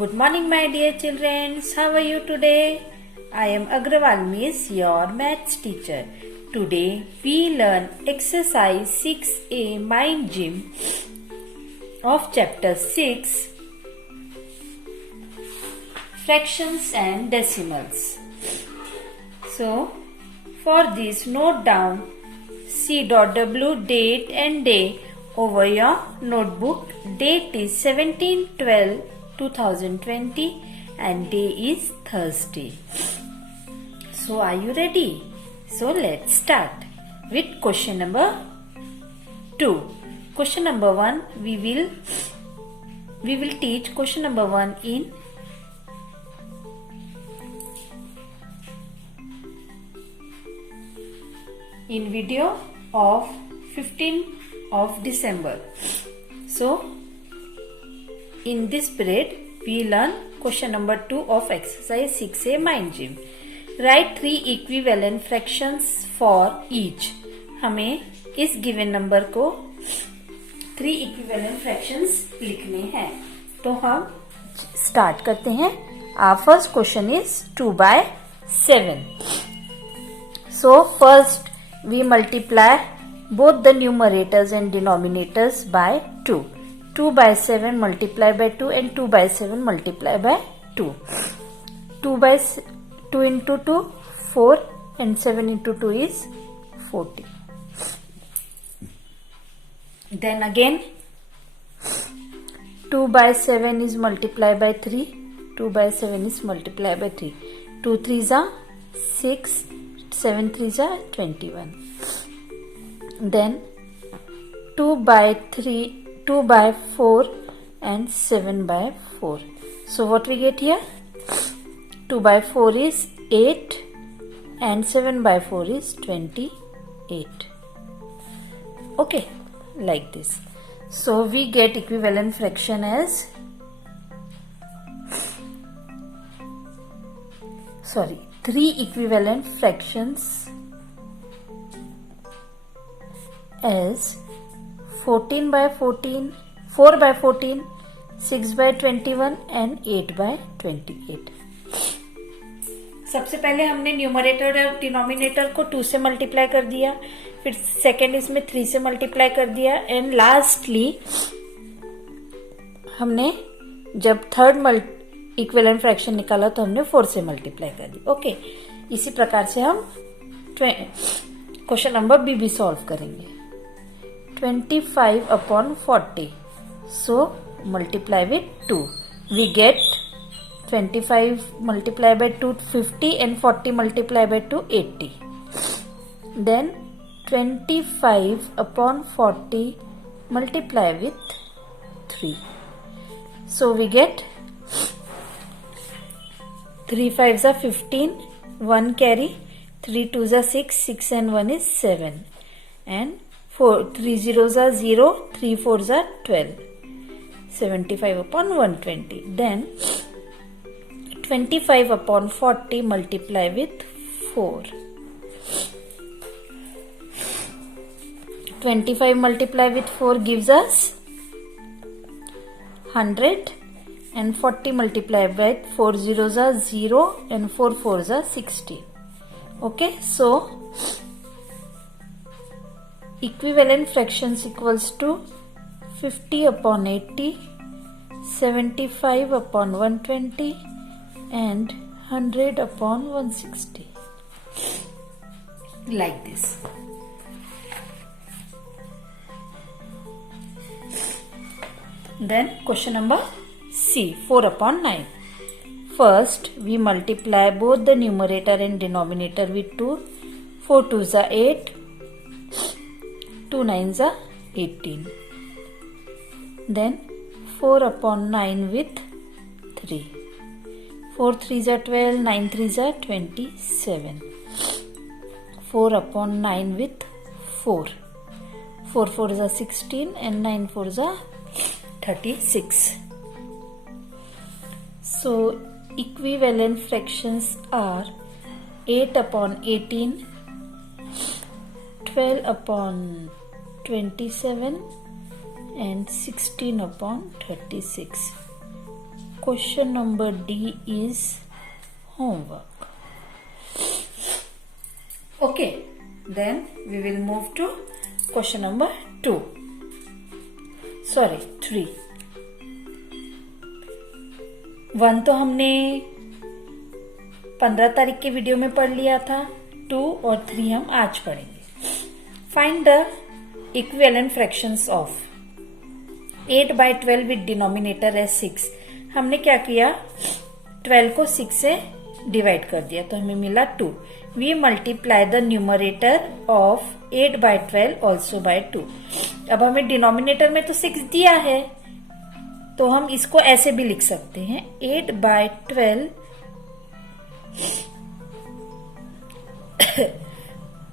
Good morning, my dear children. How are you today? I am Agrawal Miss, your maths teacher. Today we learn exercise 6A Mind Gym of chapter 6, Fractions and Decimals. So, for this, note down C.W date and day over your notebook. Date is 17/12/2020 and day is Thursday. So are you ready? So let's start with question number 2. Question number 1 we will teach question number 1 in video of 15th of December. So in this period we learn question number 2 of exercise 6A Mind Gym. Write 3 equivalent fractions for each. हमें इस given number को 3 equivalent fractions लिखने हैं. तो हम start करते हैं. Our first question is 2/7. So first we multiply both the numerators and denominators by 2. 2/7 multiplied by 2 and 2/7 multiplied by 2. 2 into 2, 4 and 7 into 2 is 40. Then again 2/7 is multiplied by 3. 2/7 is multiplied by 3. 2 3s are 6. 7 3s are 21. Then 2/3, 2/4 and 7/4. So what we get here? 2/4 is 8 and 7/4 is 28. Okay, like this. So we get equivalent fraction as 3 equivalent fractions as 14/14, 4/14, 6/21 and 8/28. सबसे पहले हमने न्यूमरेटर और डिनोमिनेटर को 2 से मल्टीप्लाई कर दिया, फिर सेकेंड इसमें 3 से मल्टीप्लाई कर दिया एंड लास्टली हमने जब थर्ड इक्विवेलेंट फ्रैक्शन निकाला तो हमने 4 से मल्टीप्लाई कर दी. ओके, इसी प्रकार से हम क्वेश्चन नंबर बी भी सॉल्व करेंगे. 25/40. So multiply with 2. We get 25 multiplied by 2 50 and 40 multiplied by 2 80. Then 25/40 multiply with 3. So we get 3 5s are 15, 1 carry, 3 2s are 6, 6 and 1 is 7 and 3 zeros are 0, 3 4s are 12. 75/120. Then 25/40 multiply with 4. 25 multiply with 4 gives us 100 and 40 multiplied by 4 zeros are 0 and 4 4s are 16. Okay, so equivalent fractions equals to 50/80, 75/120 and 100/160. Like this. Then question number C, 4/9. First we multiply both the numerator and denominator with 2. 4 2s are 8. 2 9s are 18. Then 4/9 with 3. 4 3s are 12, 9 3s are 27. 4/9 with 4. 4 4s are 16 and 9 4s are 36. So equivalent fractions are 8/18, 12/27 and 16/36. question number D is homework. Okay, then we will move to question number 3. 1 तो हमने 15 तारीख के वीडियो में पढ़ लिया था. 2 और 3 हम आज पढ़ेंगे. Find the equivalent fractions of 8/12 with denominator as 6. हमने क्या किया, 12 को 6 से डिवाइड कर दिया तो हमें मिला 2. We multiply the numerator of 8/12 also by 2. अब हमें डिनोमिनेटर में तो 6 दिया है तो हम इसको ऐसे भी लिख सकते हैं 8/12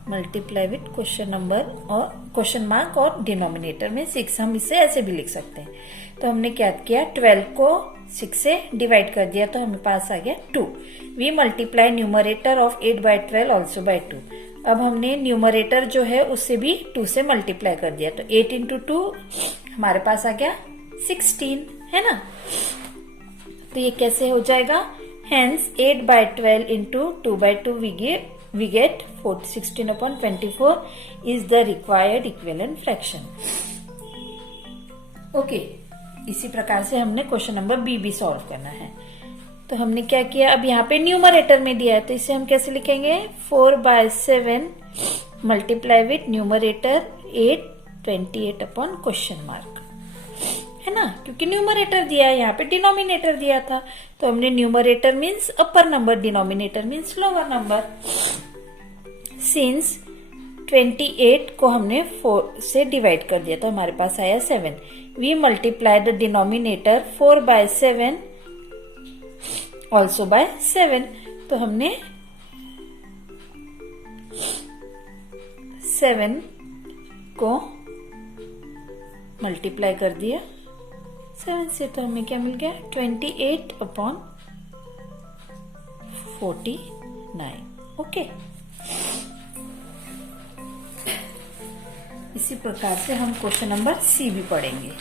मल्टीप्लाई विथ क्वेश्चन नंबर और क्वेश्चन मार्क और डिनोमिनेटर में 6. हम इसे ऐसे भी लिख सकते हैं. तो हमने क्या किया, 12 को 6 से डिवाइड कर दिया तो हमें पास आ गया 2. We multiply numerator of 8/12 also by 2. अब हमने न्यूमरेटर जो है उससे भी 2 से मल्टीप्लाई कर दिया तो 8 into 2 हमारे पास आ गया 16, है ना. तो ये कैसे हो जाएगा, हेंस 8/12 into 2/2 we get 16/24 is the required equivalent fraction. Okay, इसी प्रकार से हमने क्वेश्चन नंबर बी भी सॉल्व करना है. तो हमने क्या किया, अब यहाँ पे न्यूमरेटर में दिया है तो इसे हम कैसे लिखेंगे, 4/7 multiply with numerator 8 28 upon question mark, है ना, क्योंकि न्यूमरेटर दिया है, यहाँ पे डिनोमिनेटर दिया था तो हमने न्यूमरेटर मीन्स अपर number, denominator means lower number. Since 28 को हमने 4 से डिवाइड कर दिया तो हमारे पास आया 7. We multiply the denominator 4/7 also by 7. तो हमने 7 को मल्टीप्लाई कर दिया 7 से तो हमें क्या मिल गया, 28/49. ओके, इसी प्रकार से हम क्वेश्चन नंबर सी भी पढ़ेंगे.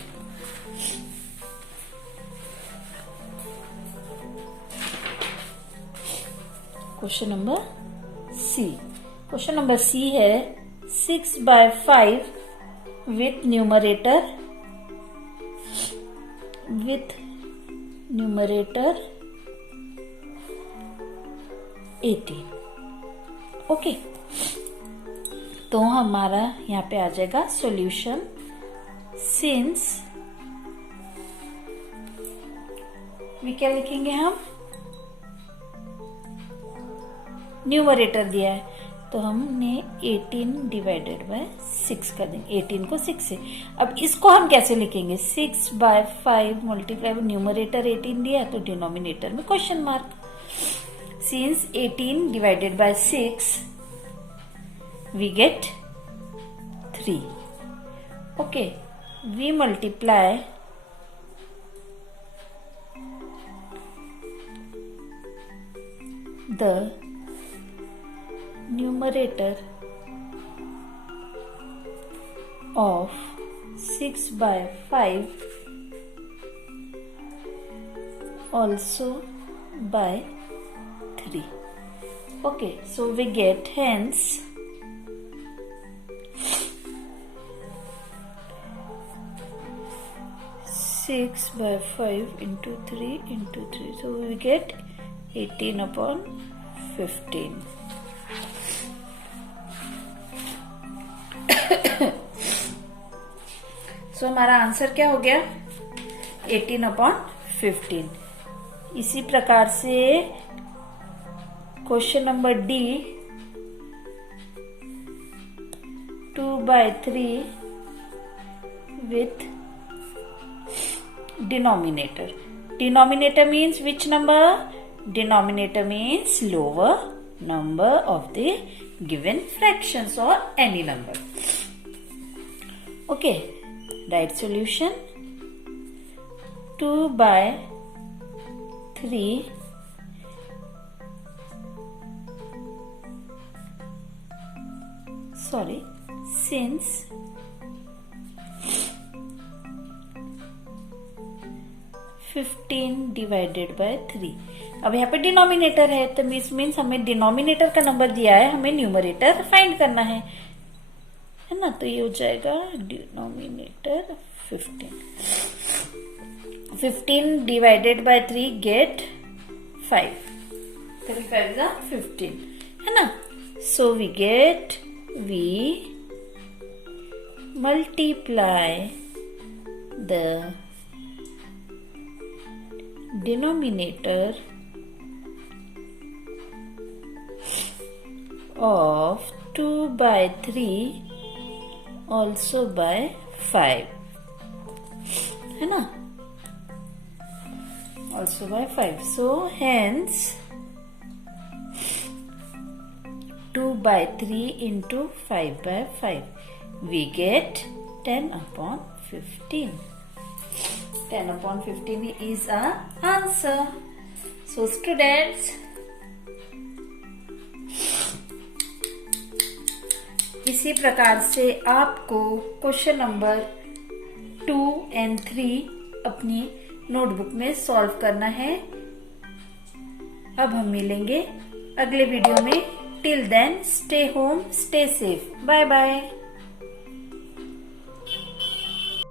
क्वेश्चन नंबर सी है 6/5 विथ न्यूमरेटर 18. ओके, तो हमारा यहाँ पे आ जाएगा सॉल्यूशन. सिंस वी क्या लिखेंगे हम, न्यूमरेटर दिया है तो हमने 18 डिवाइडेड बाय 6 कर देंगे, 18 को 6 से. अब इसको हम कैसे लिखेंगे, 6/5 मल्टीप्लाई न्यूमरेटर 18 दिया तो डिनोमिनेटर में question mark. Since 18 divided by 6 we get 3. Okay, we multiply the numerator of 6/5 also by 3. Okay, so we get hence 6/5 into 3 into 3. So we get 18/15. So हमारा आंसर क्या हो गया, 18/15. इसी प्रकार से question number D 2/3 with denominator. Denominator means which number? Denominator means lower number of the given fractions or any number. Okay, right solution 2/3 since 15 15 divided by 3। अब यहाँ पे डिनोमिनेटर है तो मीन्स हमें डिनोमिनेटर का नंबर दिया है, हमें न्यूमरेटर फाइंड करना है ना। तो ये हो जाएगा डिनोमिनेटर 15 डिवाइडेड बाय 3 गेट 5। 3 5 15 है ना। So we get we multiply the denominator of 2 by 3 also by 5 है ना, also by 5. So hence 2 by 3 into 5 by 5 we get 10 upon 15. 10 upon 15 is our answer. So students, इसी प्रकार से आपको क्वेश्चन नंबर 2 and 3 अपनी नोटबुक में सॉल्व करना है। अब हम मिलेंगे अगले वीडियो में। Till then stay home, stay safe, bye bye.